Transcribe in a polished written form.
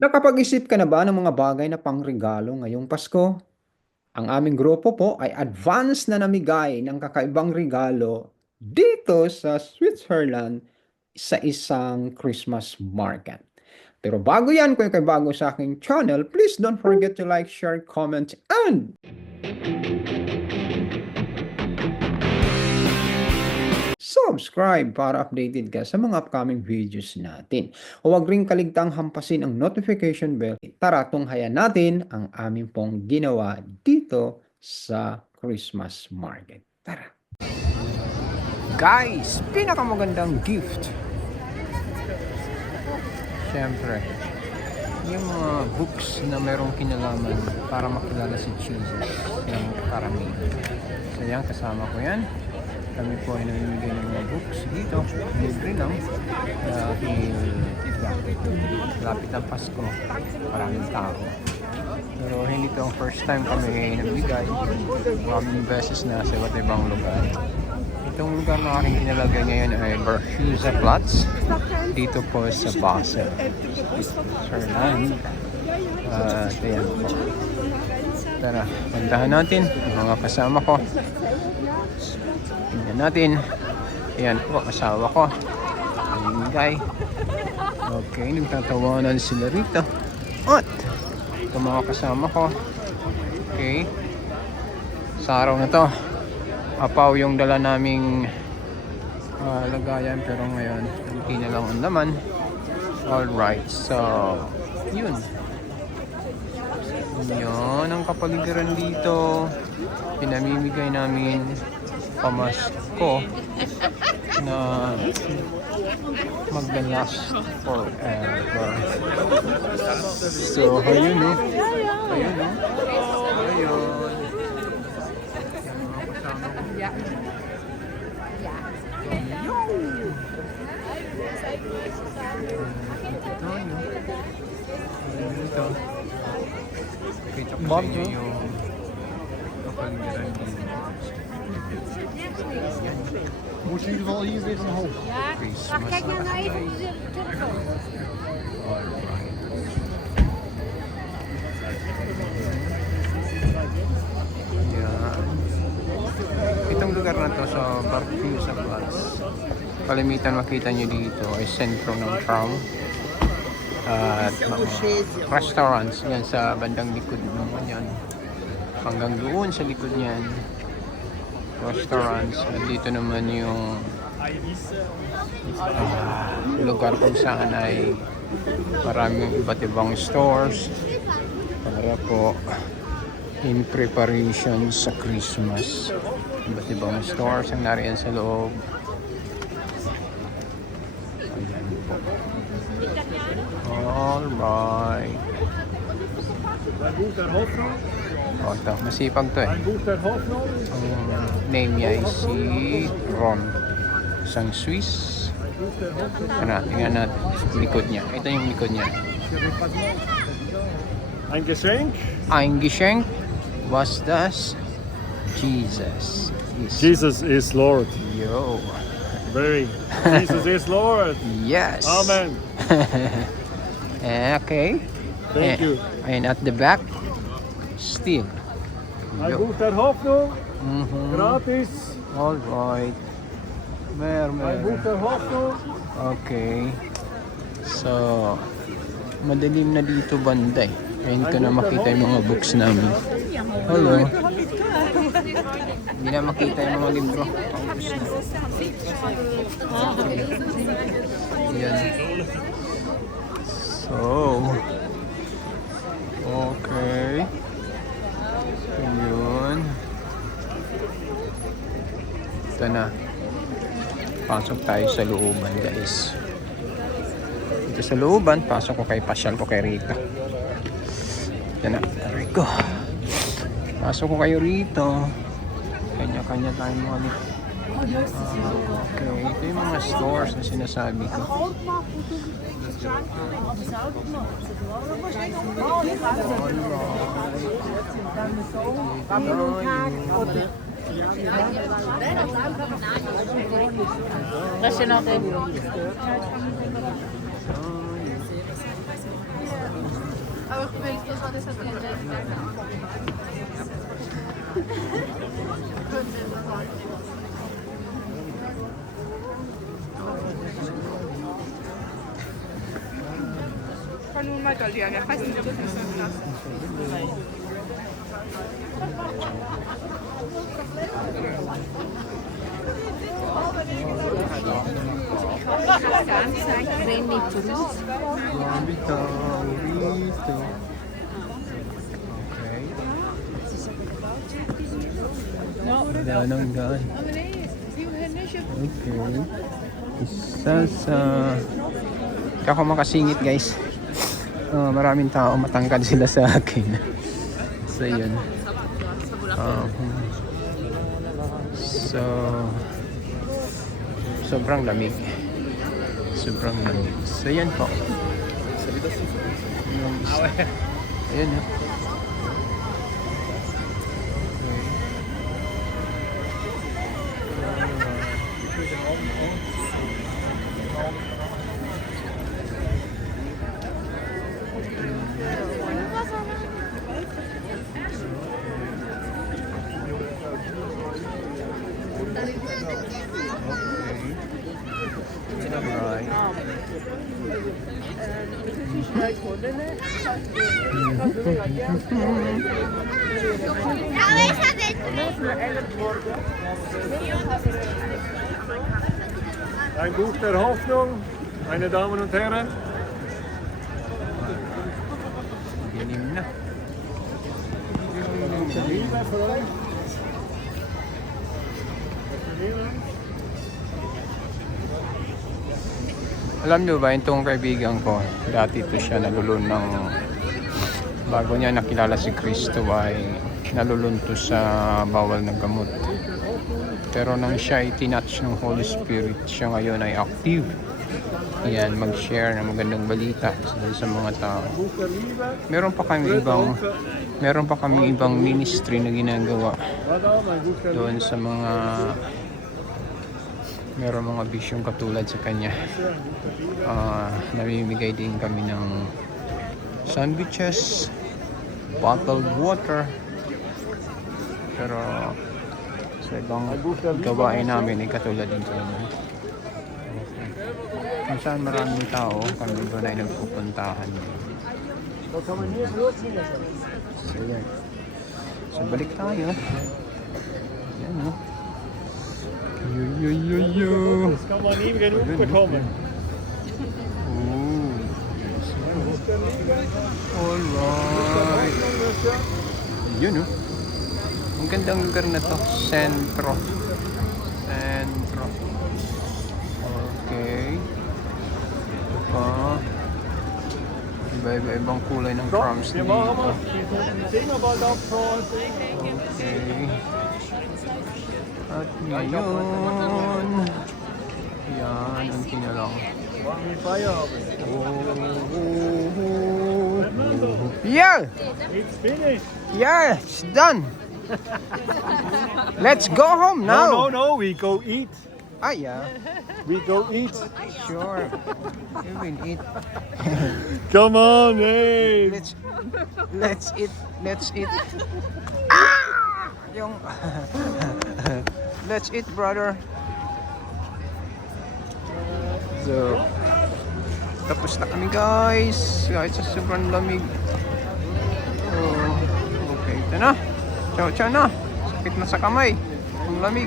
Nakapag-isip ka na ba ng mga bagay na pangregalo ngayong Pasko? Ang aming grupo po ay advance na namigay ng kakaibang regalo dito sa Switzerland sa isang Christmas market. Pero bago yan, kung kayo bago sa aking channel, please don't forget to like, share, comment, and subscribe para updated ka sa mga upcoming videos natin. Huwag ring kaligtang hampasin ang notification bell. Tara, tunghayan natin ang aming pong ginawa dito sa Christmas market. Tara! Guys, pinakamagandang gift. Siyempre, yung mga books na merong kinalaman para makilala si Jesus, yung karamihan. So yan, kasama ko yan. Kami po ay namimigay ng mga books dito. Libre lang. Dahil lapit ang Pasko. Maraming tao. Pero hindi ito ang first time kami nagbigay. Maraming beses na sa iba't ibang lugar. Itong lugar na aking kinalagay ngayon ay Berchtesgadenplatz. Dito po sa Basel. Switzerland. Ayan po. Tara, puntahan natin ang mga kasama ko. Tingnan natin. Ayan po, asawa ko. Namimigay. Okay, nagtatawanan sila rito. At ito mga kasama ko. Okay. Sa araw na to, apaw yung dala naming lagayan. Pero ngayon, hindi na lang ang laman. Alright, so yun. Yan ang kapaligiran dito. Pinamimigay namin pamasko na maglalast forever. So, ayun no. Ayun no. Ayun. Ito. Kita ko sa inyo yung kapaligiran dito. Moet in ieder geval hier weer omhoog. Ja, maar kijk nou nou even op de telefoon. Yeah. Itong lugar na to sa Berchtesgadenplatz, kalimitan makita nyo dito ay sentro ng town at mga restaurants yan sa bandang likod naman yan. Hanggang doon sa likod niyan restaurants, at dito naman yung lugar kung saan ay maraming iba't ibang stores para po in preparation sa Christmas. Iba't ibang stores ang nariyan sa loob. Ayan po. Alright. O, ito. Masipag to eh. Ang name niya ay si Ron. Isang Swiss. Ano, tingnan natin. Likod niya. Ito yung likod niya. Ein Geschenk. Ein Geschenk was das? Jesus. Jesus is Lord. Yo. Very. Jesus is Lord. Yes. Amen. Okay. Thank you. And at the back, still. Ein Yo. Buch der Hoffnung. Gratis. Gratis. Alright. Ein Buch der Hoffnung. Okay. So, madilim na dito banda eh. Ayun ko na makita yung mga books namin. Hello. Hindi na makita yung mga libro. Yan. So, okay. So, yun. Ito na. Pasok tayo sa looban, guys. Dito sa looban, pasok ko kay pasyal ko kay Rita. Yan na, Rico. Pasok ko kayo rito. Kanya-kanya tayo mga okay, ito yung mga stores na sinasabi ko. Dat is nog even. Kan nun mal Gallier, der heißt nicht, das ist so krass. Creamy fruit. Burrito, burrito. Okay. Wala nang gaan. Okay. Isa sa... Ako makasingit guys. Maraming tao, matangkad sila sa akin. So yun. So sobrang lamig. Sobrang lamig. So yan po. Yung isa. Ayan yun. Ein Buch der Hoffnung, meine Damen und Herren. Dilim na. Liebe für euch. Alam nyo ba, itong kaibigan ko, dati ito siya nalulun ng, bago niya nakilala si Kristo ay nalulunto sa bawal ng gamot. Pero nang siya ay tinouch ng Holy Spirit, siya ngayon ay active. Yan, mag-share ng magandang balita sa mga tao. Meron pa kami ibang ministry na ginagawa doon sa mga meron mga bisyong katulad sa kanya. Namimigay din kami ng sandwiches, bottled water. Pero sa ibang gawain namin ay katulad din sa inyo. Kung saan maraming tao, kami doon ay nagpupuntahan. So yan. So balik tayo. Yan no. Yo. Das kann man nie genug bekommen. Alright. Yun no. Ang gandang lugar na to. Sentro. Okay. Ito pa. Iba-ibang kulay ng crumbs Wir dito. machen mal. Wir müssen den Dinger bald abfahren. Okay. At ngayon, yan ang kinalang. Machen wir Feierabend. Yeah! It's finished. Yeah, it's done. Let's go home now. No, we go eat. Ah, yeah. We go eat. Sure. You will eat. Come on, hey. Let's eat. Ah! Yung let's eat, brother. So, tapos na kami guys. Kahit sa sobrang lamig. Okay, ito na. Ciao na. Sakit na sa kamay. Ang lamig.